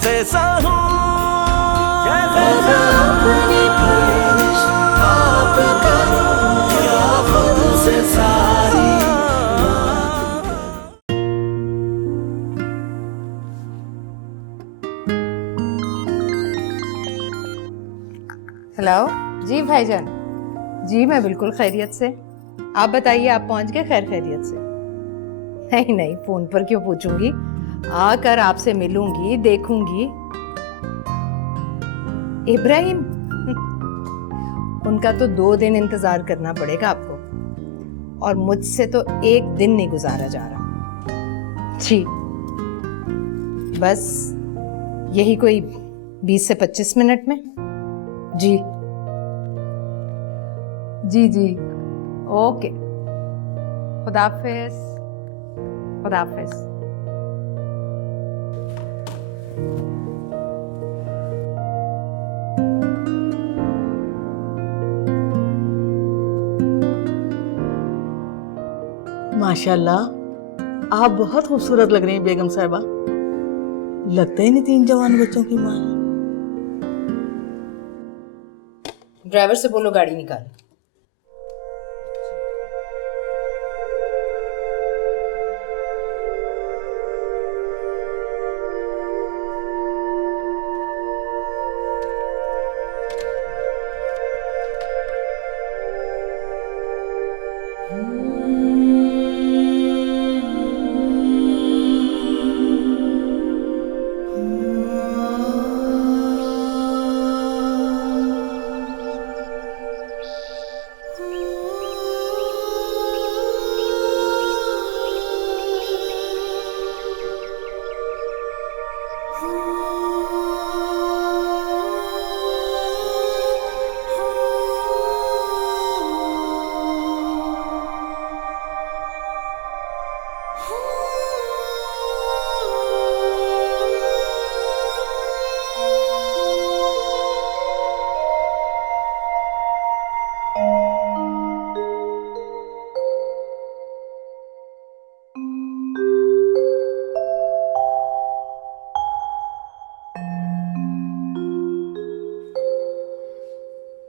जैसा हूँ, जैसा अपनी ख्वाहिश आप करो या खुद से सारी। हेलो जी भाईजान। जी मैं बिल्कुल खैरियत से। आप बताइए, आप पहुंच गए खैर खैरियत से? नहीं नहीं, फोन पर क्यों पूछूंगी, आकर आपसे मिलूंगी, देखूंगी। इब्राहिम उनका तो 2 दिन इंतजार करना पड़ेगा आपको, और मुझसे तो 1 दिन नहीं गुजारा जा रहा। जी बस यही कोई 20 से 25 मिनट में। जी जी जी, ओके, खुदाफिज, खुदाफिज। माशाल्लाह, आप बहुत खूबसूरत लग रही हैं बेगम साहिबा। लगता ही नहीं 3 जवान बच्चों की माँ है। ड्राइवर से बोलो गाड़ी निकाल।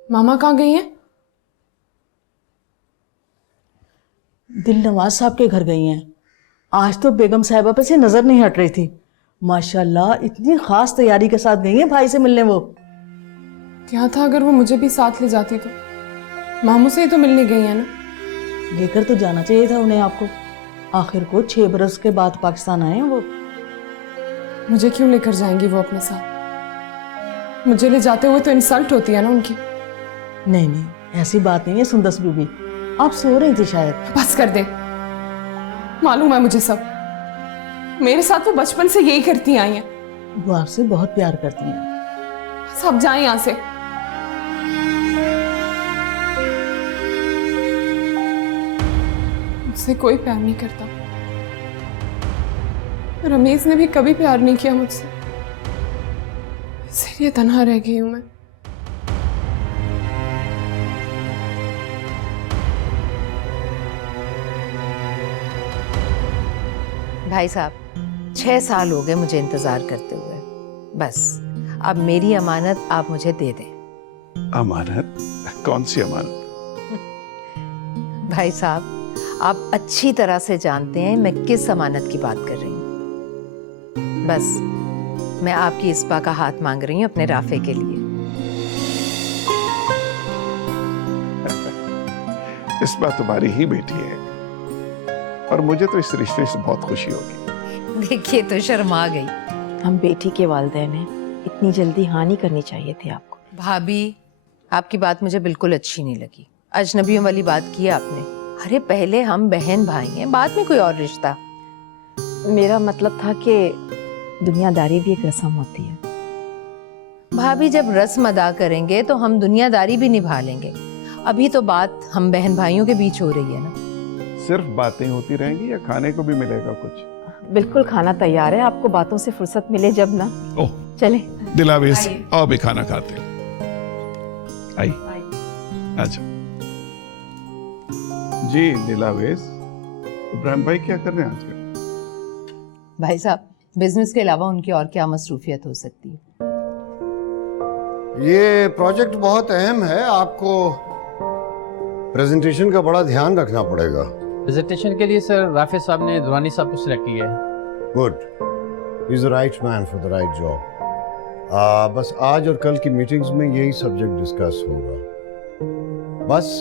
मामा कहाँ गई हैं? दिल नवाज साहब के घर गई हैं। आज तो बेगम साहिबा पे से नजर नहीं हट रही थी। माशाल्लाह, इतनी खास तैयारी के साथ गई हैं भाई से मिलने वो। क्या था अगर वो मुझे भी साथ ले जाती तो? मामू से ही तो मिलने गई है ना। लेकर तो जाना चाहिए था उन्हें आपको। आखिर को 6 बरस के बाद पाकिस्तान आए हैं वो। मुझे क्यों लेकर जाएंगी वो अपने साथ? मुझे ले जाते हुए तो इंसल्ट होती है ना उनकी। नहीं नहीं, ऐसी बात नहीं है सुंदस बीबी, आप सो रही थी शायद। बस कर दे, मालूम है मुझे सब। मेरे साथ वो बचपन से यही करती आई हैं। वो आपसे बहुत प्यार करती हैं। बस अब जाए यहाँ से। मुझसे कोई प्यार नहीं करता। रमेश ने भी कभी प्यार नहीं किया मुझसे, इसलिए तन्हा रह गई हूं मैं। भाई साहब, 6 साल हो गए मुझे इंतजार करते हुए। बस अब मेरी अमानत आप मुझे दे दें। अमानत? कौन सी अमानत? भाई साहब, आप अच्छी तरह से जानते हैं मैं किस अमानत की बात कर रही हूँ। बस मैं आपकी इस्पा का हाथ मांग रही हूँ अपने राफे के लिए। इस्पा तुम्हारी ही बेटी है और मुझे तो इस रिश्ते से बहुत खुशी होगी। देखिए तो शर्मा गई। हम बेटी के वालिदैन हैं, इतनी जल्दी हाँ नहीं करनी चाहिए थी आपको। भाभी, आपकी बात मुझे बिल्कुल अच्छी नहीं लगी। अजनबियों वाली बात की आपने। अरे पहले हम बहन भाई हैं, बाद में कोई और रिश्ता। मेरा मतलब था कि दुनियादारी भी एक रस्म होती है। भाभी, जब रस्म अदा करेंगे तो हम दुनियादारी भी निभा लेंगे। अभी तो बात हम बहन भाइयों के बीच हो रही है ना। सिर्फ बातें होती रहेंगी या खाने को भी मिलेगा कुछ? बिल्कुल, खाना तैयार है, आपको बातों से फुर्सत मिले जब ना। ओह, चले दिलावेश, आओ भी खाना खाते हैं। आई, अच्छा जी। दिलावेश, इब्राहिम भाई क्या कर रहे हैं आजकल? भाई साहब, बिजनेस के अलावा उनकी और क्या मसरूफियत हो सकती है? ये प्रोजेक्ट बहुत अहम है, आपको प्रेजेंटेशन का बड़ा ध्यान रखना पड़ेगा। प्रेजेंटेशन के लिए सर राफे साहब ने दुरानी साहब को सिलेक्ट किया है। Good, he is the right man for the right job. बस आज और कल की मीटिंग्स में यही सब्जेक्ट डिस्कस होगा। बस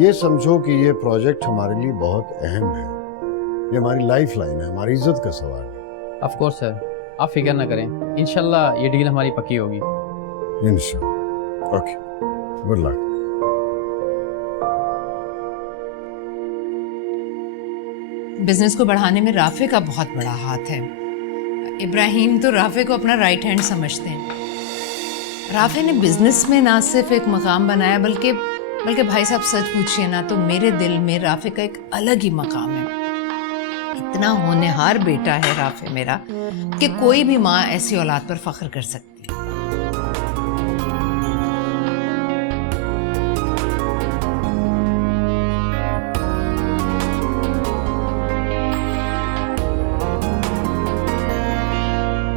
ये समझो कि ये प्रोजेक्ट हमारे लिए बहुत अहम है, ये हमारी लाइफ लाइन है, हमारी इज्जत का सवाल है। ऑफ कोर्स सर, आप फिक्र ना करें, इंशाल्लाह ये डील हमारी पक्की होगी। इंशाल्लाह। Okay, good luck. बिजनेस को बढ़ाने में राफे का बहुत बड़ा हाथ है। इब्राहिम तो राफे को अपना राइट हैंड समझते हैं। राफे ने बिजनेस में ना सिर्फ एक मकाम बनाया बल्कि भाई साहब सच पूछिए ना तो मेरे दिल में राफे का एक अलग ही मकाम है। इतना होनहार बेटा है राफे मेरा कि कोई भी माँ ऐसी औलाद पर फख्र कर सकती है।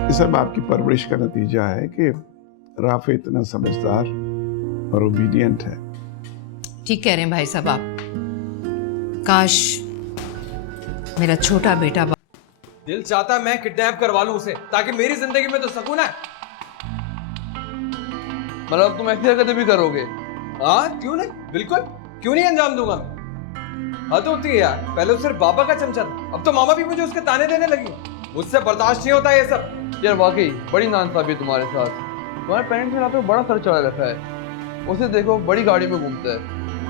ये सब आपकी परवरिश का नतीजा है कि राफे इतना समझदार और ओबीडियंट है। ठीक कह रहे हैं भाई साहब आप। काश मेरा छोटा बेटा दिल चाहता मैं किडनैप करवा लूं उसे ताकि मेरी जिंदगी में तो सुकून है। मतलब तुम ऐसी हरकतें भी करोगे? हाँ क्यों नहीं, बिल्कुल क्यों नहीं अंजाम दूंगा मैं। हाँ तो होती है यार, पहले तो सिर्फ बाबा का चमचा था, अब तो मामा भी मुझे उसके ताने देने लगी। मुझसे बर्दाश्त नहीं होता ये सब। यार वाकई बड़ी नाइंसाफी है तुम्हारे साथ। तुम्हारे पेरेंट्स ने यहाँ पे बड़ा सर चढ़ा रखा है, उसे देखो बड़ी गाड़ी में घूमता है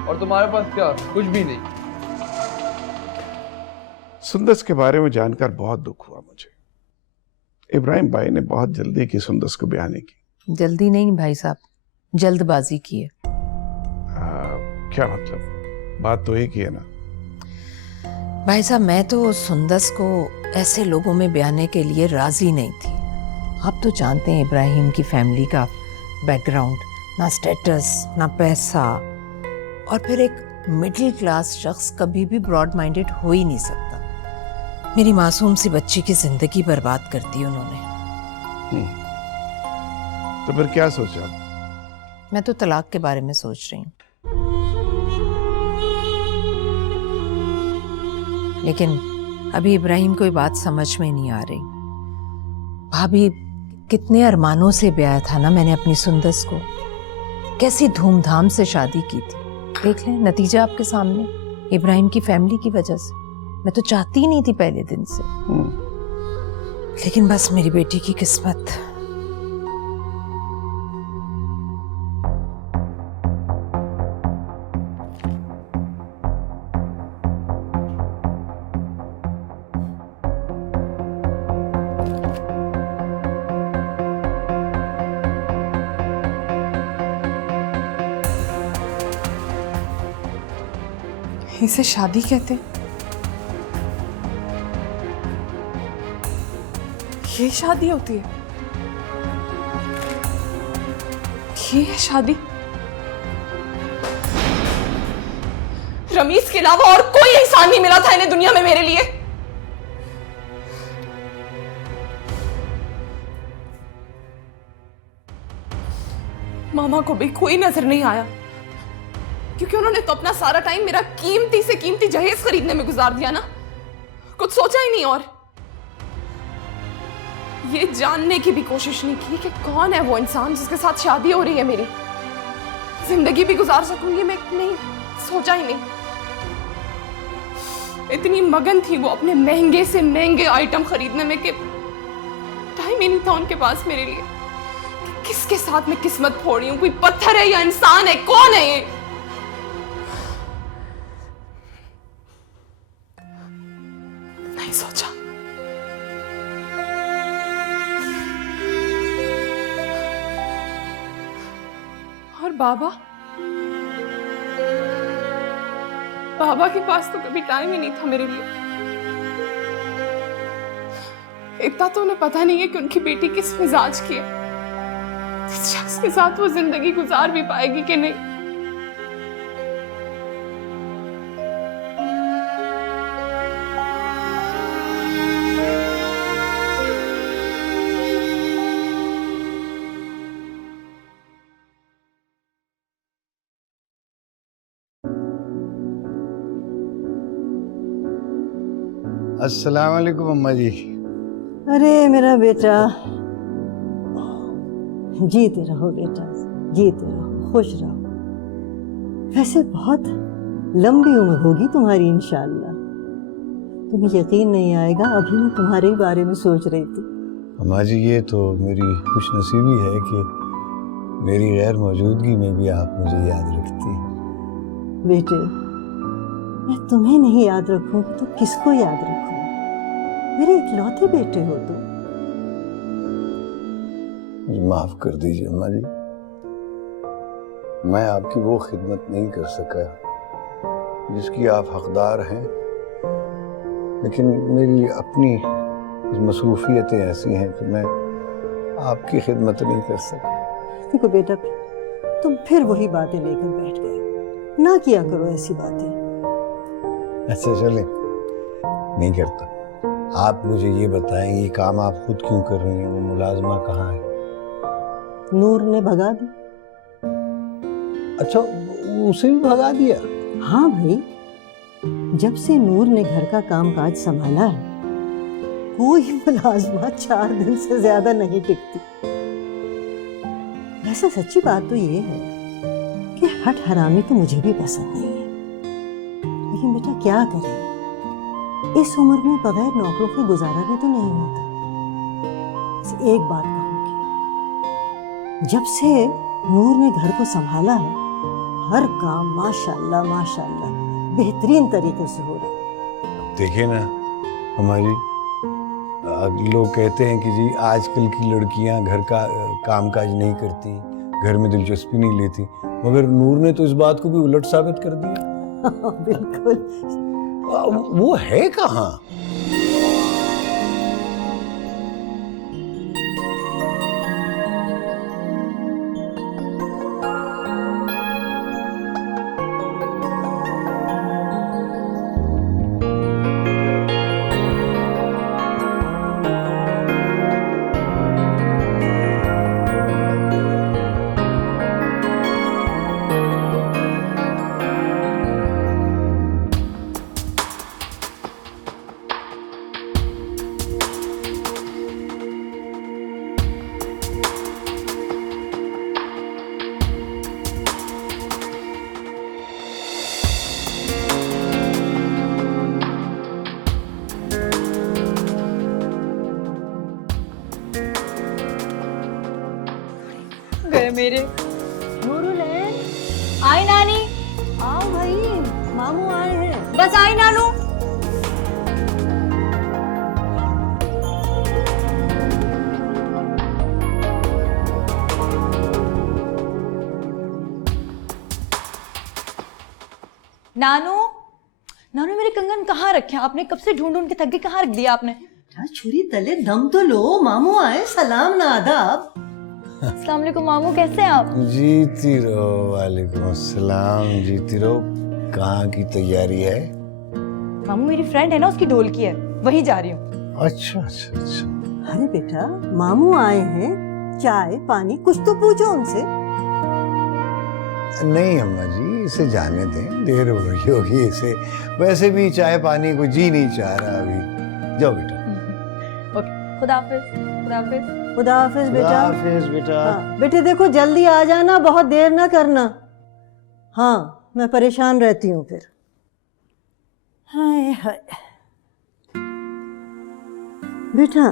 और तुम्हारे पास क्या, कुछ भी नहीं। सुंदस के बारे में जानकर बहुत दुख हुआ मुझे। इब्राहिम भाई ने बहुत जल्दी की सुंदस को ब्याने की। जल्दी नहीं भाई साहब, जल्दबाजी की है। क्या मतलब? बात तो एक ही है ना। भाई साहब मैं तो सुंदस को ऐसे लोगों में ब्याने के लिए राजी नहीं थी। आप तो जानते हैं इब्राहिम की फैमिली का बैकग्राउंड, ना स्टेटस ना पैसा, और फिर एक मिडिल क्लास शख्स कभी भी ब्रॉड माइंडेड हो ही नहीं सकता। मेरी मासूम सी बच्ची की जिंदगी बर्बाद कर दी उन्होंने। तो फिर क्या सोचा? मैं तो तलाक के बारे में सोच रही हूँ, लेकिन अभी इब्राहिम को ये बात समझ में नहीं आ रही। भाभी कितने अरमानों से ब्याह था ना मैंने अपनी सुंदस को, कैसी धूमधाम से शादी की थी। देख लें नतीजा आपके सामने, इब्राहिम की फैमिली की वजह से। मैं तो चाहती ही नहीं थी पहले दिन से, लेकिन बस मेरी बेटी की किस्मत। इसे शादी कहते हैं? ये शादी होती है? ये है शादी? रमीज के अलावा और कोई इंसान नहीं मिला था इन्हें दुनिया में मेरे लिए। मामा को भी कोई नजर नहीं आया क्योंकि उन्होंने तो अपना सारा टाइम मेरा कीमती से कीमती जहेज खरीदने में गुजार दिया ना, कुछ सोचा ही नहीं और ये जानने की भी कोशिश नहीं की कि कौन है वो इंसान जिसके साथ शादी हो रही है मेरी, जिंदगी भी गुजार सकूंगी मैं, नहीं सोचा ही नहीं। इतनी मगन थी वो अपने महंगे से महंगे आइटम खरीदने में कि टाइम ही नहीं था उनके पास मेरे लिए। किसके साथ मैं किस्मत फोड़ी हूं, कोई पत्थर है या इंसान है, कौन है ये? नहीं सोचा। और बाबा के पास तो कभी टाइम ही नहीं था मेरे लिए। इतना तो उन्हें पता नहीं है कि उनकी बेटी किस मिजाज की है, जिस शख्स के साथ वो जिंदगी गुजार भी पाएगी कि नहीं। अस्सलाम वालेकुम अम्मा जी। अरे मेरा बेटा, जीते रहो बेटा, जीते रहो, खुश रहो। वैसे बहुत लंबी उम्र होगी तुम्हारी इंशाल्लाह। तुम्हें यकीन नहीं आएगा, अभी मैं तुम्हारे ही बारे में सोच रही थी। अम्मा जी ये तो मेरी खुशनसीबी है कि मेरी गैर मौजूदगी में भी आप मुझे याद रखती हैं। बेटे, मैं तुम्हें नहीं याद रखूंगी तो किसको याद रखूं? मेरे इकलौते बेटे हो तुम। मुझे माफ कर दीजिए अम्मा जी, मैं आपकी वो खिदमत नहीं कर सका जिसकी आप हकदार हैं, लेकिन मेरी अपनी कुछ मसरूफियतें ऐसी हैं कि मैं आपकी खिदमत नहीं कर सका। देखो बेटा, तुम फिर वही बातें लेकर बैठ गए। ना किया करो ऐसी बातें। ऐसे चले, नहीं करता। आप मुझे ये बताएं, ये काम आप खुद क्यों कर रही हैं? वो मुलाजमा कहाँ है? नूर ने भगा दी। अच्छा, उसे भी भगा दिया? हाँ भाई, जब से नूर ने घर का कामकाज संभाला है, कोई मुलाजमा 4 दिन से ज्यादा नहीं टिकती। वैसे सच्ची बात तो ये है कि हट हरामी तो मुझे भी पसंद नहीं है, लेकिन बेटा क्या करें, इस उम्र में बगैर नौकरों के गुजारा भी तो नहीं होता। एक बात कहूंगी, जब से नूर ने घर को संभाला है, हर काम माशाल्लाह माशाल्लाह बेहतरीन तरीके से हो रहा है। देखिए ना हमारी, लोग कहते हैं कि जी आजकल की लड़कियां घर का कामकाज नहीं करती, घर में दिलचस्पी नहीं लेती, मगर नूर ने तो इस बात को भी उलट साबित कर दिया। बिल्कुल। वो है कहाँ? गए मेरे नूरुलैन, आई नानी, आओ भाई, मामू आए हैं। बस आई नानू। नानू, नानू मेरे कंगन कहाँ रखे? आपने कब से ढूंढ ढूंढ के थक गई, कहाँ रख दिया आपने? छुरी तले दम तो लो, मामू आए, सलाम ना आदाब। अस्सलाम वालेकुम मामू, कैसे हैं आप? जीती रहो। वालेकुम अस्सलाम। जीती रहो। कहाँ की तैयारी है? मामू मेरी फ्रेंड है ना, उसकी ढोल की है, वहीं जा रही हूँ। अच्छा अच्छा अच्छा। अरे बेटा, मामू आए हैं, चाय पानी कुछ तो पूछो उनसे। नहीं अम्मा जी, इसे जाने दें, देर हो रही होगी इसे। वैसे भी चाय पानी को जी नहीं चाह रहा अभी। जाओ बेटा। ओके, खुदा हाफिज। खुदा हाफिज। खुदा हाफिज बेटा। हाफिज बेटा। हाँ, बेटे देखो जल्दी आ जाना, बहुत देर ना करना। हाँ, मैं परेशान रहती हूँ फिर। हाय हाय बेटा,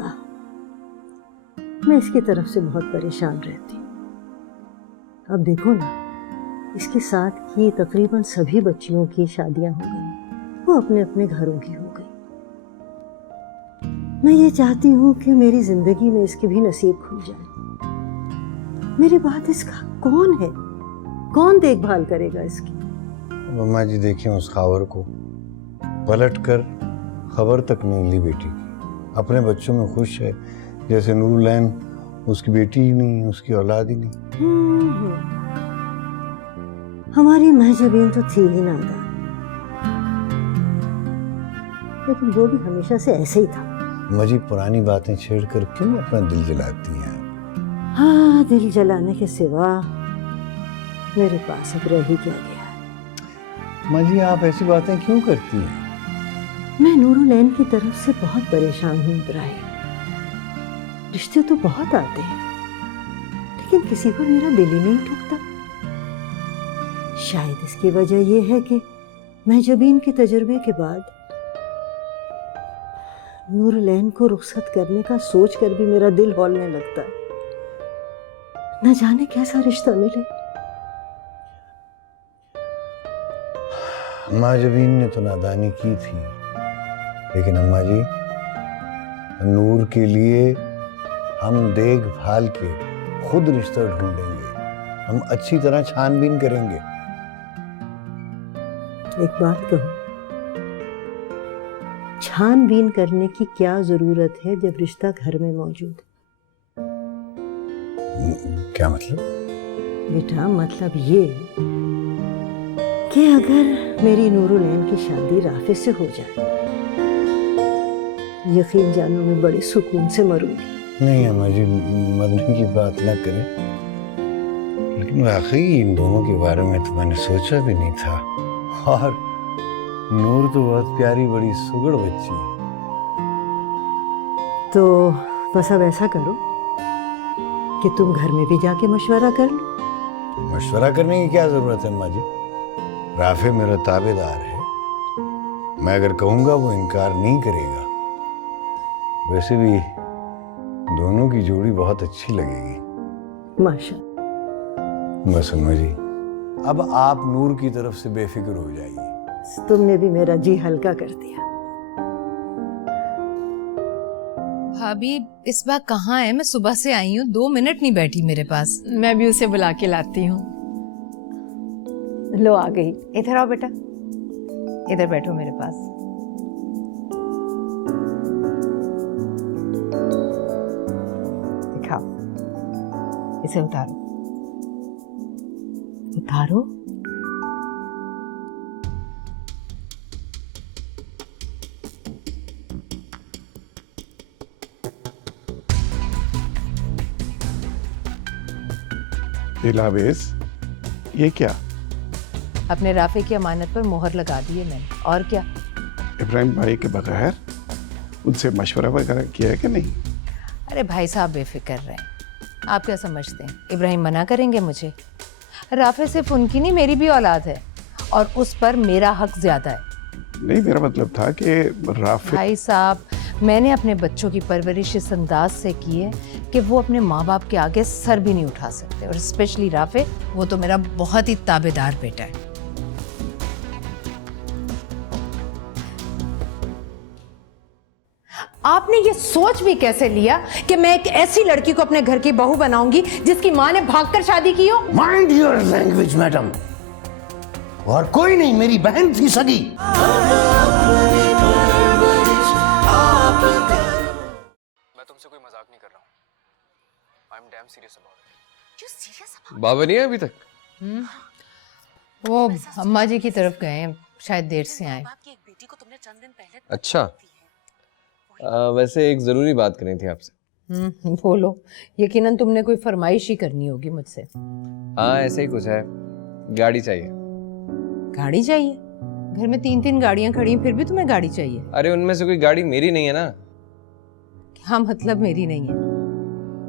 मैं इसकी तरफ से बहुत परेशान रहती हूँ। अब देखो ना, इसके साथ की तकरीबन सभी बच्चियों की शादियां हो गई, वो अपने अपने घरों की हो गई। मैं ये चाहती हूँ कि मेरी जिंदगी में इसके भी नसीब खुल जाए। मेरे बाद इसका कौन है, कौन देखभाल करेगा इसकी? मम्मा जी देखिए, उस खबर को पलट कर खबर तक नहीं ली बेटी की। अपने बच्चों में खुश है, जैसे नूरुलैन उसकी बेटी ही नहीं, उसकी औलाद ही नहीं। हमारी महजबीन तो थी ही नादान, लेकिन वो भी हमेशा से ऐसे ही था। मजी पुरानी बातें छेड़कर क्यों अपना दिल जलाती हैं? हाँ, दिल जलाने के सिवा मेरे पास अब रह ही क्या गया। मजी आप ऐसी बातें क्यों करती हैं? मैं नूरुलैन की तरफ से बहुत परेशान हूँ इब्राहिम। रिश्ते तो बहुत आते हैं, लेकिन किसी पर मेरा दिल ही नहीं ठुकता। शायद इसकी वजह यह है कि मैं जबीन के तजुर्बे के बाद नूरुलैन को रुखसत करने का सोच कर भी मेरा दिल हौलने लगता है। न जाने कैसा रिश्ता मिले। अम्मा जबीन ने तो नादानी की थी, लेकिन अम्मा जी, नूर के लिए हम देखभाल के खुद रिश्ता ढूंढेंगे। हम अच्छी तरह छानबीन करेंगे। एक बात कहूं, छानबीन करने की क्या जरूरत है जब रिश्ता घर में मौजूद? क्या मतलब? बेटा, मतलब ये कि अगर मेरी नूरुलैन की शादी राफे से हो जाए, यकीन जानो मैं बड़े सुकून से मरूंगी। नहीं अम्मा जी, मरने की बात ना करें, लेकिन वाकई इन दोनों के बारे में तो मैंने सोचा भी नहीं था। और नूर तो बहुत प्यारी बड़ी सुगड़ बच्ची है। तो बस अब ऐसा करो कि तुम घर में भी जाके मशवरा कर लो। मशवरा करने की क्या जरूरत है अम्मा जी? राफे मेरा ताबेदार है, मैं अगर कहूंगा वो इनकार नहीं करेगा। वैसे भी दोनों की जोड़ी बहुत अच्छी लगेगी। माशाअल्लाह। बस अम्मा जी, अब आप नूर की तरफ से बेफिक्र हो जाइए। तुमने भी मेरा जी हल्का कर दिया। भाभी इस बार कहाँ है? मैं सुबह से आई हूँ, 2 मिनट नहीं बैठी मेरे पास। मैं भी उसे बुला के लाती हूँ। लो आ गई। इधर आओ बेटा, इधर बैठो मेरे पास। दिखाओ, इसे उतारो, उतारो। इलावेज, ये क्या? अपने राफे की अमानत पर मोहर लगा दी है मैंने, और क्या? इब्राहिम भाई के बगैर उनसे मशवरा वगैरह किया है कि नहीं? अरे भाई साहब बेफिक्र रहें, आप क्या समझते हैं इब्राहिम मना करेंगे मुझे? राफे सिर्फ उनकी नहीं, मेरी भी औलाद है, और उस पर मेरा हक ज्यादा है। नहीं, मेरा मतलब था कि राफे। भाई साहब, मैंने अपने बच्चों की परवरिश इस अंदाज से की है कि वो अपने माँ बाप के आगे सर भी नहीं उठा सकते, और स्पेशली राफे, वो तो मेरा बहुत ही ताबेदार बेटा है। आपने ये सोच भी कैसे लिया कि मैं एक ऐसी लड़की को अपने घर की बहू बनाऊंगी जिसकी माँ ने भागकर शादी की हो? Mind your language madam. और कोई नहीं, मेरी बहन थी सगी। मैं तुमसे कोई मजाक नहीं कर रहा हूँ। I am damn serious about it. बाबा नहीं है अभी तक? वो अम्मा जी की तरफ गए हैं, शायद देर से आए। अच्छा, वैसे एक जरूरी बात करनी थी आपसे। बोलो, यकीनन तुमने कोई फरमाइश ही करनी होगी मुझसे। हाँ, ऐसे ही कुछ है। गाड़ी चाहिए। गाड़ी चाहिए? घर में 3-3 गाड़ियां खड़ी हैं, फिर भी तुम्हें गाड़ी चाहिए? अरे उनमें से कोई गाड़ी मेरी नहीं है ना। क्या मतलब मेरी नहीं है?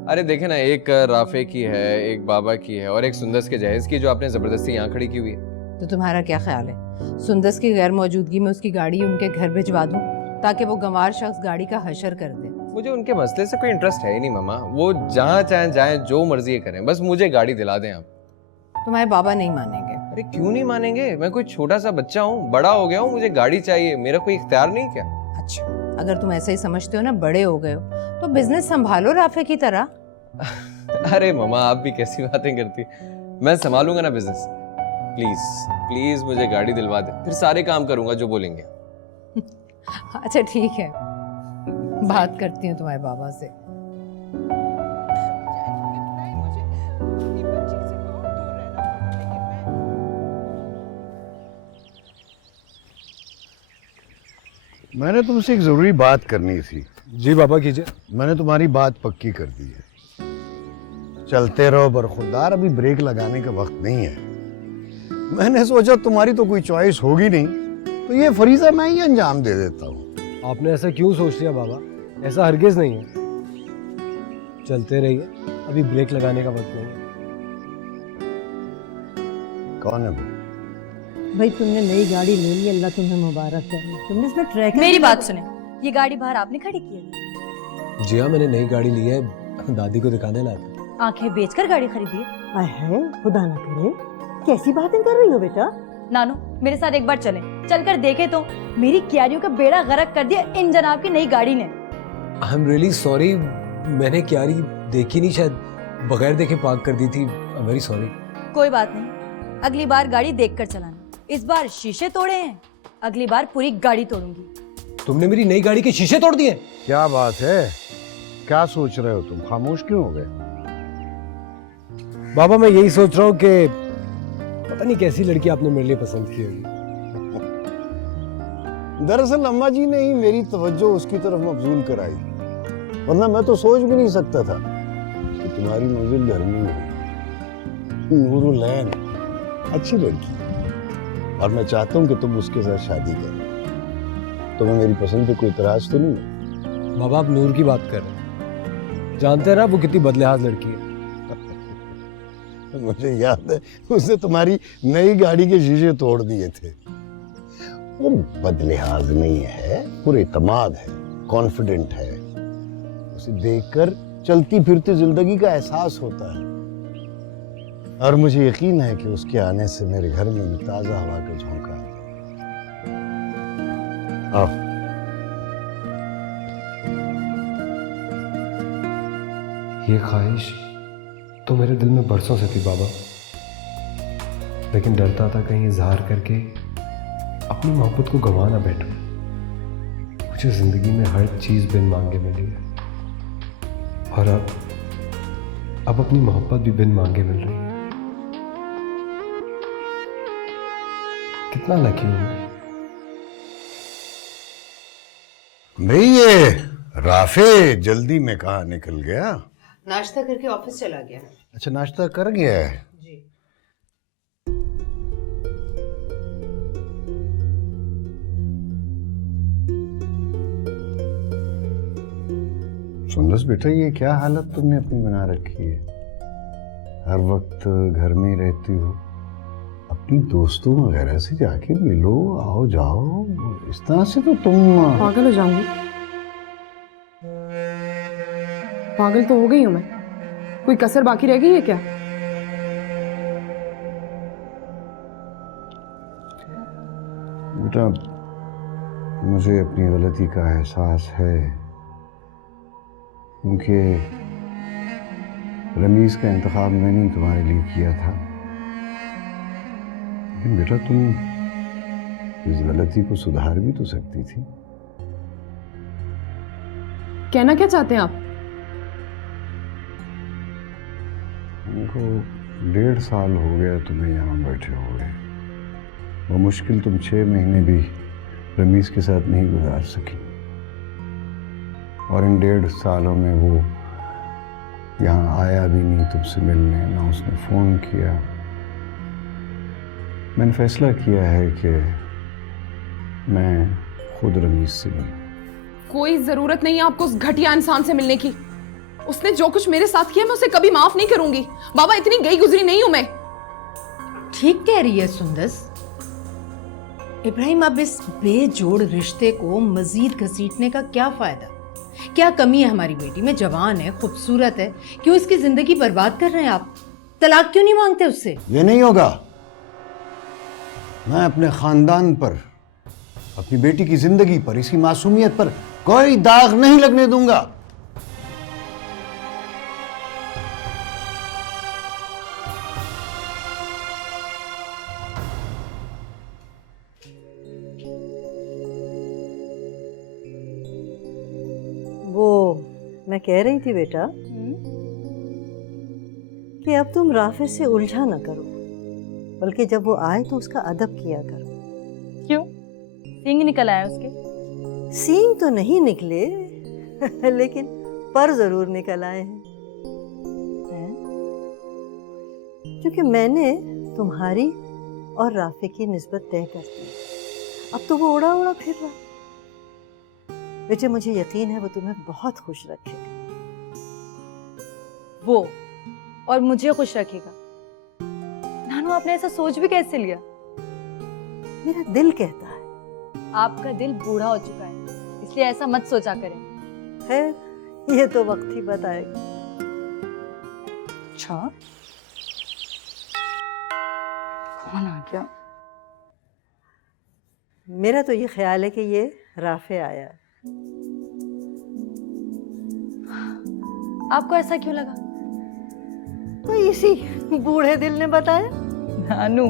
अरे देखे ना, एक राफे की है, एक बाबा की है, और एक सुंदस के जहेज की, जो आपने जबरदस्ती यहाँ खड़ी की हुई है। तो तुम्हारा क्या ख्याल है, सुंदस की गैर मौजूदगी में उसकी गाड़ी उनके घर भिजवा दूं ताकि वो गंवार शख्स गाड़ी का हशर कर दे? मुझे उनके मसले से कोई इंटरेस्ट है ही नहीं मामा। वो जहाँ चाहे जाएं, जो मर्जी करें, बस मुझे गाड़ी दिला दें आप। तुम्हारे बाबा नहीं मानेंगे। अरे क्यों नहीं मानेंगे? मैं कोई छोटा सा बच्चा हूँ, बड़ा हो गया हूँ, मुझे गाड़ी चाहिए। मेरा कोई इख्तियार नहीं क्या? अच्छा, अगर तुम ऐसा ही समझते हो ना, बड़े हो गए हो, तो बिजनेस संभालो राफे की तरह। अरे मामा, आप भी कैसी बातें करती। मैं संभालूंगा ना बिजनेस। प्लीज प्लीज मुझे गाड़ी दिलवा दे, फिर सारे काम करूंगा जो बोलेंगे। अच्छा ठीक है, बात करती हूँ तुम्हारे बाबा से। मैंने तुमसे एक जरूरी बात करनी थी। जी बाबा, कीजिए। मैंने तुम्हारी बात पक्की कर दी है। चलते रहो बरखुरदार, अभी ब्रेक लगाने का वक्त नहीं है। मैंने सोचा तुम्हारी तो कोई चॉइस होगी नहीं, तो ये फरीजा मैं ही अंजाम दे देता हूँ। आपने ऐसा क्यों सोच लिया बाबा? ऐसा हरगिज नहीं है। चलते रहिए, अभी ब्रेक लगाने का वक्त नहीं है। कौन है वो? भाई तुमने नई गाड़ी ले ली, अल्लाह तुम्हें मुबारक करे। तुमने इसमें ट्रैकर मेरी बात सुने, ये गाड़ी बाहर आपने खड़ी की है? जी हाँ, मैंने नई गाड़ी ली है, दादी को दिखाने लाया था। आंखें बेचकर गाड़ी खरीदी है? आय है, खुदा ना करे, कैसी बातें कर रही हो बेटा? नानू मेरे साथ एक बार चलें, चलकर देखे तो मेरी क्यारियों का बेड़ा गर्क कर दिया इन जनाब की नई गाड़ी ने। आई एम रियली सॉरी, मैंने क्यारी देखी नहीं, शायद बगैर देखे पार्क कर दी थी। I am very sorry. कोई बात नहीं, अगली बार गाड़ी देखकर चलाना। इस बार शीशे तोड़े हैं, अगली बार पूरी गाड़ी तोड़ूंगी। तुमने मेरी नई गाड़ी के शीशे तोड़ दिए? क्या बात है, क्या सोच रहे हो तुम? खामोश क्यों हो गए? बाबा मैं यही सोच रहा हूँ कि पता नहीं कैसी लड़की आपने मेरे लिए पसंद की होगी। दरअसल अम्मा जी ने ही मेरी तवज्जो उसकी तरफ मबजूल कराई, वरना मैं तो सोच भी नहीं सकता था कि तुम्हारी मंजिल घर में है। नूरुल ऐन अच्छी लड़की, और मैं चाहता हूँ कि तुम उसके साथ शादी करो। तुम्हें मेरी पसंद पे कोई इतराज तो नहीं है? बाबा आप नूर की बात कर रहे हैं, जानते हैं ना वो कितनी बदलिहाज लड़की है। मुझे याद है उसने तुम्हारी नई गाड़ी के शीशे तोड़ दिए थे। वो बदलिहाज नहीं है, पूरे इत्मीनान है, कॉन्फिडेंट है। उसे देखकर चलती फिरती जिंदगी का एहसास होता है, और मुझे यकीन है कि उसके आने से मेरे घर में भी ताजा हवा का झोंका आ जाएगा। ये ख्वाहिश तो मेरे दिल में बरसों से थी बाबा, लेकिन डरता था कहीं इजहार करके अपनी मोहब्बत को गंवा ना बैठूं। मुझे जिंदगी में हर चीज बिन मांगे मिली है, और अब अपनी मोहब्बत भी बिन मांगे मिल रही है। कितना लकी हूं मैं। भाई ये राफे जल्दी में कहाँ निकल गया? नाश्ता करके ऑफिस चला गया। अच्छा, नाश्ता कर गया है? जी। सुंदस बेटा, ये क्या हालत तुमने अपनी बना रखी है? हर वक्त घर में ही रहती हो, अपनी दोस्तों वगैरह से जाके मिलो, आओ जाओ। इस तरह से तो तुम पागल हो जाऊंगी। पागल तो हो गई हूं मैं, कोई कसर बाकी रह गई है क्या? बेटा, मुझे अपनी गलती का एहसास है, क्योंकि रमीज का इंतखाब मैंने ही तुम्हारे लिए किया था। लेकिन बेटा, तुम इस गलती को सुधार भी तो सकती थी। कहना क्या चाहते हैं आप? उनको 1.5 साल हो गया तुम्हें यहाँ बैठे हुए। वो मुश्किल तुम 6 महीने भी रमीज के साथ नहीं गुजार सकी, और इन 1.5 सालों में वो यहाँ आया भी नहीं तुमसे मिलने, ना उसने फ़ोन किया। मैंने फैसला किया है कि मैं खुद रमीज से मिलूं। कोई जरूरत नहीं है आपको उस घटिया इंसान से मिलने की। उसने जो कुछ मेरे साथ किया मैं उसे कभी माफ नहीं करूंगी। बाबा, इतनी गई गुजरी नहीं हूं मैं। ठीक कह रही है सुंदस। इब्राहिम, अब इस बेजोड़ रिश्ते को मजीद घसीटने का क्या फायदा? क्या कमी है हमारी बेटी में? जवान है, खूबसूरत है, क्यों इसकी जिंदगी बर्बाद कर रहे हैं आप? तलाक क्यों नहीं मांगते उससे? ये नहीं होगा। मैं अपने खानदान पर, अपनी बेटी की जिंदगी पर, इसकी मासूमियत पर कोई दाग नहीं लगने दूंगा। वो मैं कह रही थी बेटा कि अब तुम राफे से उलझा ना करो, बल्कि जब वो आए तो उसका अदब किया करो। क्यों? सींग निकल आया उसके? सींग तो नहीं निकले लेकिन पर जरूर निकल आए हैं। क्योंकि मैंने तुम्हारी और राफे की निस्बत तय कर दी। अब तो वो उड़ा उड़ा फिर रहा। बेटे मुझे यकीन है वो तुम्हें बहुत खुश रखेगा। वो और मुझे खुश रखेगा? नानू आपने ऐसा सोच भी कैसे लिया? मेरा दिल कहता है। आपका दिल बूढ़ा हो चुका है, इसलिए ऐसा मत सोचा करें। है ये तो वक्त ही बताएगा। अच्छा, कौन आ गया? मेरा तो ये ख्याल है कि ये राफे आया है। आपको ऐसा क्यों लगा? तो इसी बूढ़े दिल ने बताया। नानू,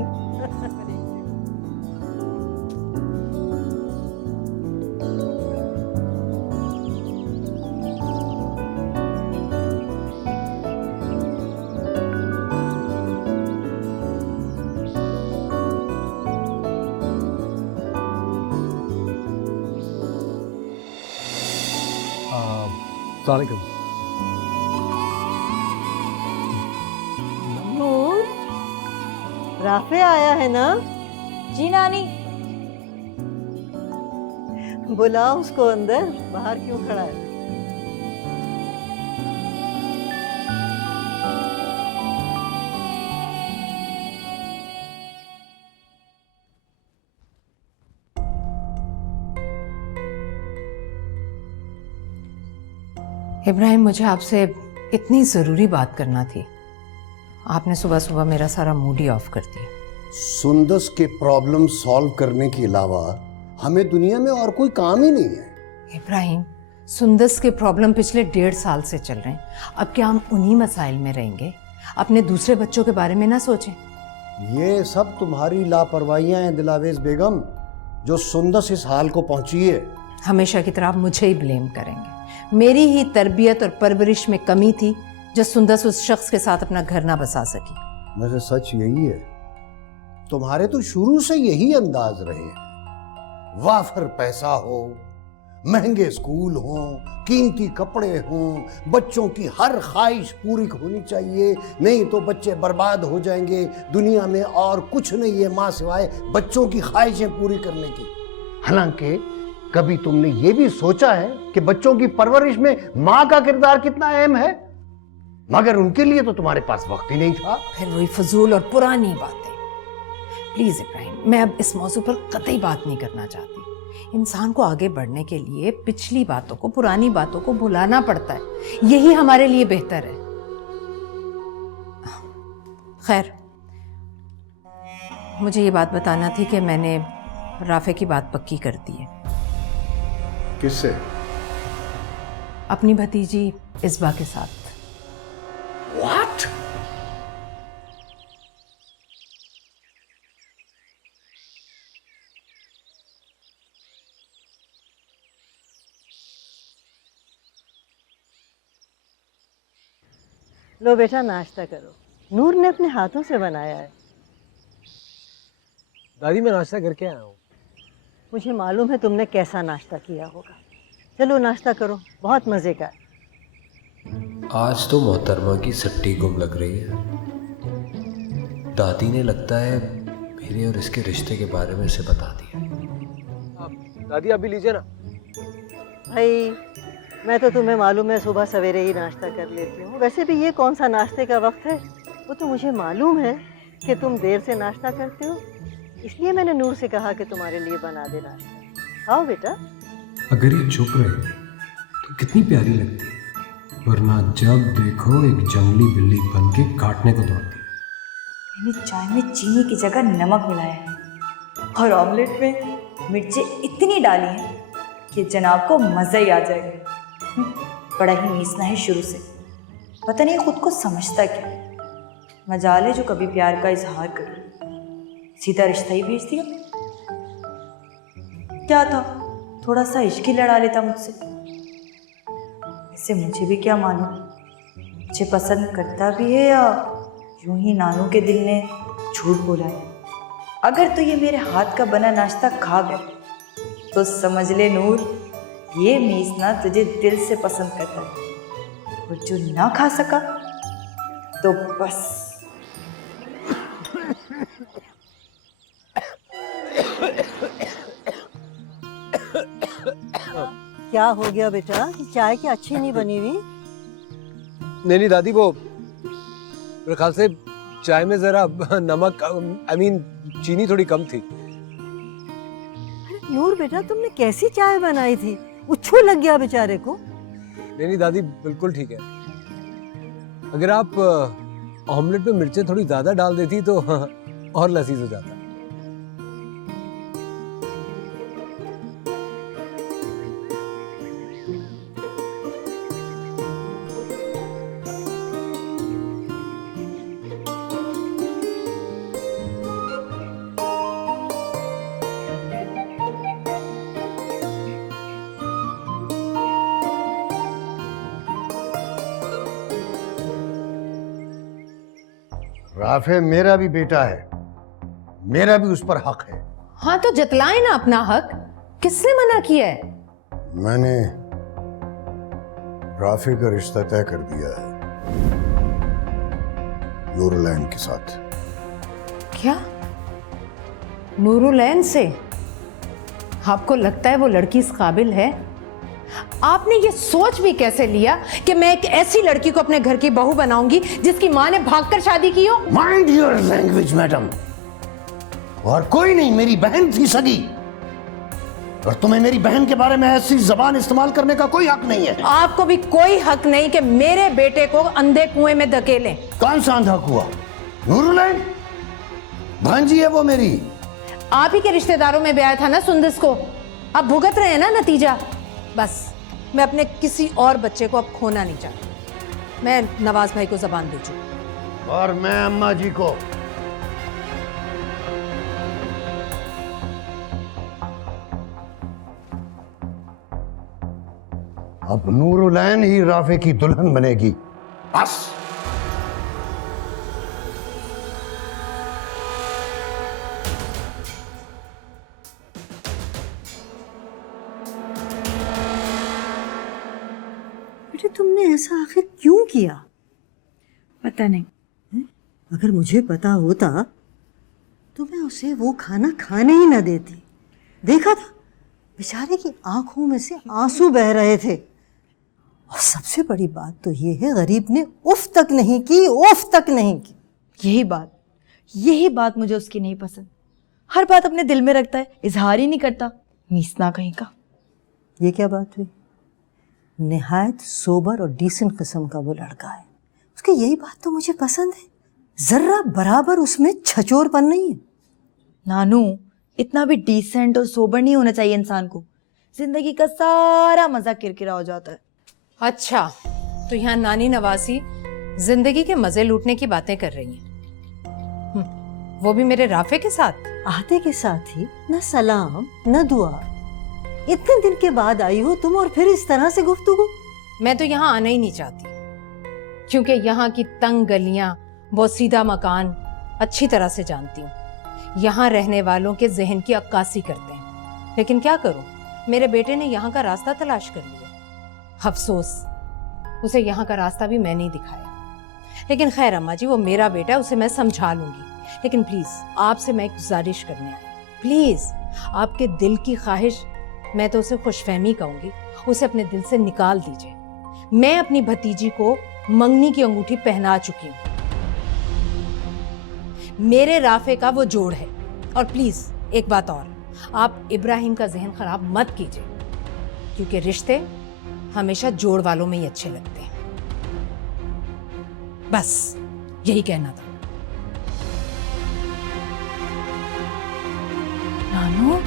सलामकुम। नूर, राफे आया है ना? जी नानी। बुलाओ उसको अंदर, बाहर क्यों खड़ा है? इब्राहिम, मुझे आपसे इतनी ज़रूरी बात करना थी। आपने सुबह सुबह मेरा सारा मूड ही ऑफ कर दिया। सुंदस के प्रॉब्लम सॉल्व करने के अलावा हमें दुनिया में और कोई काम ही नहीं है। इब्राहिम, सुंदस के प्रॉब्लम पिछले 1.5 साल से चल रहे हैं। अब क्या हम उन्हीं मसाइल में रहेंगे? अपने दूसरे बच्चों के बारे में ना सोचें। ये सब तुम्हारी लापरवाहियां हैं दिलावेज बेगम, जो सुंदस इस हाल को पहुंची है। हमेशा की तरह आप मुझे ही ब्लेम करेंगे। मेरी ही तरबियत और परवरिश में कमी थी जो सुंदस उस शख्स के साथ अपना घर ना बसा सकी। वैसे सच यही है, तुम्हारे तो शुरू से यही अंदाज रहे हैं। वाफर पैसा हो, महंगे स्कूल हो, कीमती कपड़े हों, बच्चों की हर ख्वाहिश पूरी होनी चाहिए, नहीं तो बच्चे बर्बाद हो जाएंगे। दुनिया में और कुछ नहीं है माँ सिवाय बच्चों की ख्वाहिशें पूरी करने की। हालांकि कभी तुमने ये भी सोचा है कि बच्चों की परवरिश में माँ का किरदार कितना अहम है? मगर उनके लिए तो तुम्हारे पास वक्त ही नहीं था। फिर वही फजूल और पुरानी बातें। प्लीज इब्राहिम, मैं अब इस मौजू पर कतई बात नहीं करना चाहती। इंसान को आगे बढ़ने के लिए पिछली बातों को, पुरानी बातों को भुलाना पड़ता है। यही हमारे लिए बेहतर है। खैर, मुझे ये बात बताना थी कि मैंने राफे की बात पक्की कर दी है। किससे? अपनी भतीजी इस्बा के साथ। What? लो बेटा नाश्ता करो, नूर ने अपने हाथों से बनाया है। दादी मैं नाश्ता करके आया हूँ। मुझे मालूम है तुमने कैसा नाश्ता किया होगा। चलो नाश्ता करो, बहुत मजे का है। आज तो मोहतरमा की सट्टी गुम लग रही है। दादी ने लगता है मेरे और इसके रिश्ते के बारे में इसे बता दिया। दादी अभी लीजिए ना। भाई मैं तो तुम्हें मालूम है सुबह सवेरे ही नाश्ता कर लेती हूँ। वैसे भी ये कौन सा नाश्ते का वक्त है? वो तो मुझे मालूम है कि तुम देर से नाश्ता करते हो, इसलिए मैंने नूर से कहा कि तुम्हारे लिए बना दे नाश्ता। आओ बेटा। अगर ये चुप रहे तो कितनी प्यारी लगती है, वरना जब देखो एक जंगली बिल्ली बन के काटने को दौड़ती है। मैंने चाय में चीनी की जगह नमक मिलाया है और ऑमलेट में मिर्चें इतनी डाली हैं कि जनाब को मज़ा ही आ जाएगा। बड़ा ही मीसना है शुरू से, पता नहीं खुद को समझता क्या। मजाल है जो कभी प्यार का इजहार करे, सीधा रिश्ता ही भेज दिया। क्या था, थोड़ा सा इश्क ही लड़ा लेता मुझसे। वैसे मुझे भी क्या मालूम मुझे पसंद करता भी है या यूं ही नानू के दिल ने झूठ बोला है। अगर तो ये मेरे हाथ का बना नाश्ता खा गया तो समझ ले नूर, ये मीसना तुझे दिल से पसंद करता है, और जो ना खा सका तो बस। क्या हो गया बेटा? चाय की अच्छी नहीं बनी हुई? नहीं दादी, वो मेरे ख्याल से चाय में जरा नमक, चीनी थोड़ी कम थी। नूर बेटा, तुमने कैसी चाय बनाई थी? उच्छू लग गया बेचारे को। नहीं दादी, बिल्कुल ठीक है। अगर आप ऑमलेट में मिर्चें थोड़ी ज्यादा डाल देती तो और लजीज हो जाता। राफे मेरा भी बेटा है, मेरा भी उस पर हक है। हाँ तो जतलाए ना अपना हक। किसने मना किया है? मैंने राफे का रिश्ता तय कर दिया है नूरुलैन के साथ। क्या? नूरुलैन से? आपको लगता है वो लड़की इस काबिल है? आपने ये सोच भी कैसे लिया कि मैं एक ऐसी लड़की को अपने घर की बहू बनाऊंगी जिसकी मां ने भागकर शादी की हो? Mind your language madam. और कोई नहीं, मेरी बहन थी सगी, और तुम्हें मेरी बहन के बारे में ऐसी जबान इस्तेमाल करने का कोई हक नहीं है। आपको भी कोई हक नहीं कि मेरे बेटे को अंधे कुएं में धकेलें। कौन सा अंधा कुआं? नूरुलैन भांजी है वो मेरी। आप ही के रिश्तेदारों में ब्याह था ना सुंदस को, अब भुगत रहे हैं ना नतीजा। बस मैं अपने किसी और बच्चे को अब खोना नहीं चाहती। मैं नवाज भाई को जबान दे चुकी। और मैं अम्मा जी को। अब नूरुलैन ही राफे की दुल्हन बनेगी, बस। बेटे तुमने ऐसा आखिर क्यों किया? पता नहीं। अगर मुझे पता होता तो मैं उसे वो खाना खाने ही न देती। देखा था बेचारे की आंखों में से आंसू बह रहे थे। और सबसे बड़ी बात तो ये है, गरीब ने उफ तक नहीं की, उफ तक नहीं की। यही बात मुझे उसकी नहीं पसंद। हर बात अपने दिल में रखता है, इजहार ही नहीं करता। मीसना कहीं का। ये क्या बात हुई? निहायत सोबर और डिसेंट किस्म का वो लड़का है, उसकी यही बात तो मुझे पसंद है। जर्रा बराबर उसमें छचोरपन नहीं है। नानू, इतना भी डिसेंट और सोबर नहीं होना चाहिए इंसान को। जिंदगी का सारा मजा किरकिरा हो जाता है। अच्छा, तो यहाँ नानी नवासी जिंदगी के मजे लूटने की बातें कर रही हैं, वो भी मेरे राफे के साथ। आते के साथ ही न सलाम न दुआ। इतने दिन के बाद आई हो तुम और फिर इस तरह से गुफ्तगू। मैं तो यहाँ आना ही नहीं चाहती, क्योंकि यहाँ की तंग गलियां, वो सीधा मकान अच्छी तरह से जानती हूँ। यहाँ रहने वालों के जहन की अक्कासी करते हैं, लेकिन क्या करूँ, मेरे बेटे ने यहाँ का रास्ता तलाश कर लिया। अफसोस, उसे यहाँ का रास्ता भी मैं नहीं दिखाया। लेकिन खैर अम्मा जी, वो मेरा बेटा है, उसे मैं समझा लूंगी। लेकिन प्लीज आपसे मैं एक गुजारिश करने आई, प्लीज आपके दिल की ख्वाहिश, मैं तो उसे खुशफहमी कहूंगी, उसे अपने दिल से निकाल दीजिए। मैं अपनी भतीजी को मंगनी की अंगूठी पहना चुकी हूँ। मेरे राफे का वो जोड़ है। और प्लीज एक बात और, आप इब्राहिम का जहन खराब मत कीजिए, क्योंकि रिश्ते हमेशा जोड़ वालों में ही अच्छे लगते हैं। बस यही कहना था। नानू,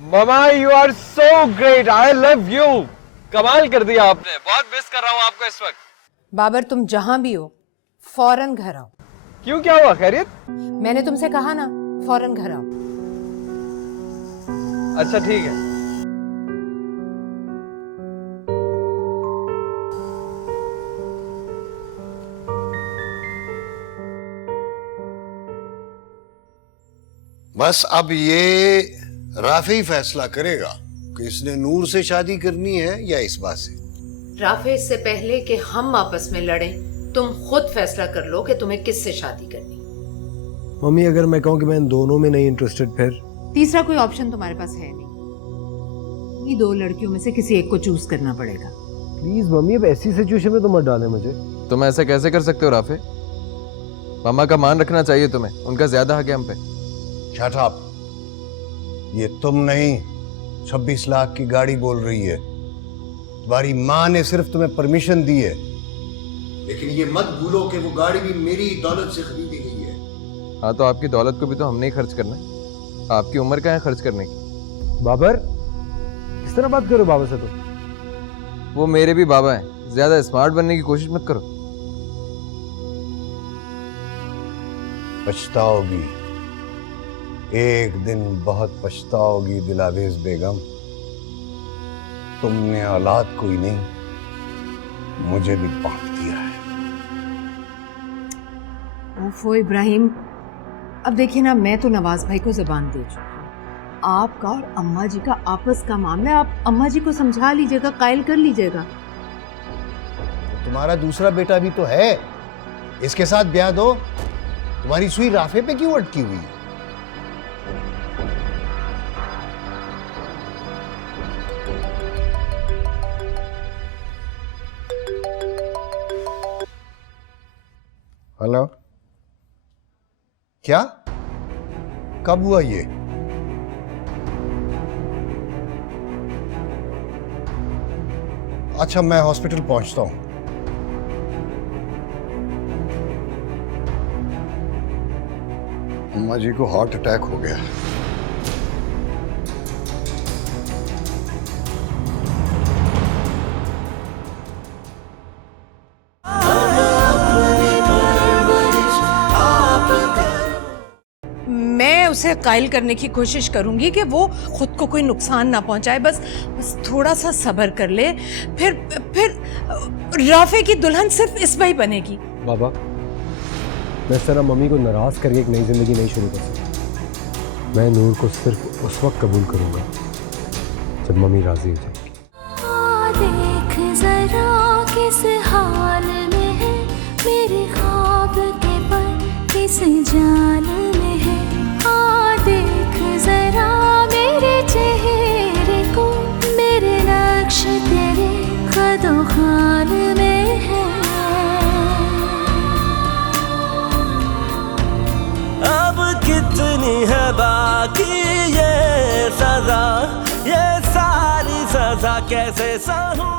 मामा, you are so great, I love you. कमाल कर दिया आपने, बहुत मिस कर रहा हूँ आपको इस वक्त। बाबर, तुम जहां भी हो फौरन घर आओ। क्यों, क्या हुआ? खैरियत? मैंने तुमसे कहा ना, फौरन घर आओ। अच्छा ठीक है। बस अब ये राफे ही फैसला करेगा कि इसने नूर से शादी करनी है या इस बात से। राफे, इससे पहले कि हम आपस में लड़ें, तुम खुद फैसला कर लो कि तुम्हें किससे शादी करनी। मम्मी अगर मैं कहूँ कि मैं इन दोनों में नहीं इंटरेस्टेड, फिर तीसरा कोई ऑप्शन तुम्हारे पास है नहीं। ये दो लड़कियों में से किसी एक को चूज करना पड़ेगा। प्लीज मम्मी अब ऐसी सिचुएशन में तो मत डालें मुझे। तुम ऐसा कैसे कर सकते हो राफे? मामा का मान रखना चाहिए तुम्हें, उनका ज्यादा हक है हम पे। Shut up. ये तुम नहीं 26 लाख की गाड़ी बोल रही है। तुम्हारी माँ ने सिर्फ तुम्हें परमिशन दी है, लेकिन ये मत भूलो कि वो गाड़ी भी मेरी दौलत से खरीदी गई है। हाँ तो आपकी दौलत को भी तो हमने ही खर्च करना है। आपकी उम्र क्या है खर्च करने की? बाबर किस तरह बात करो बाबा से? तो वो मेरे भी बाबा हैं, ज्यादा स्मार्ट बनने की कोशिश मत करो। पछताओगी, एक दिन बहुत पछताओगी दिलावेज बेगम। तुमने औलाद कोई नहीं, मुझे भी बांट दिया है। ओफो इब्राहिम, अब देखिए ना, मैं तो नवाज भाई को जुबान दे चुकी हूँ। आपका और अम्मा जी का आपस का मामला है, आप अम्मा जी को समझा लीजिएगा, कायल कर लीजिएगा। तो तुम्हारा दूसरा बेटा भी तो है, इसके साथ ब्याह दो। तुम्हारी सुई राफे पे क्यों अटकी हुई है? हेलो, क्या? कब हुआ ये? अच्छा, मैं हॉस्पिटल पहुंचता हूं। अम्मा जी को हार्ट अटैक हो गया। मैं उसे कायल करने की कोशिश करूंगी कि वो खुद को कोई नुकसान ना पहुंचाए। बस थोड़ा सा सब्र कर ले, फिर राफे की दुल्हन सिर्फ इस भाई बनेगी। बाबा मैं इस तरह मम्मी को नाराज करके एक नई जिंदगी नहीं शुरू कर सकता। मैं नूर को सिर्फ उस वक्त कबूल करूंगा जब मम्मी राजी हो जाएगी। देख जरा किस हाल में है मेरे ख्वाब के पर, किस जान में है। देख जरा मेरे चेहरे को, मेरे नक्श तेरे कदो खान में है। अब कितनी है बाकी ये सजा, ये सारी सजा कैसे सहूं।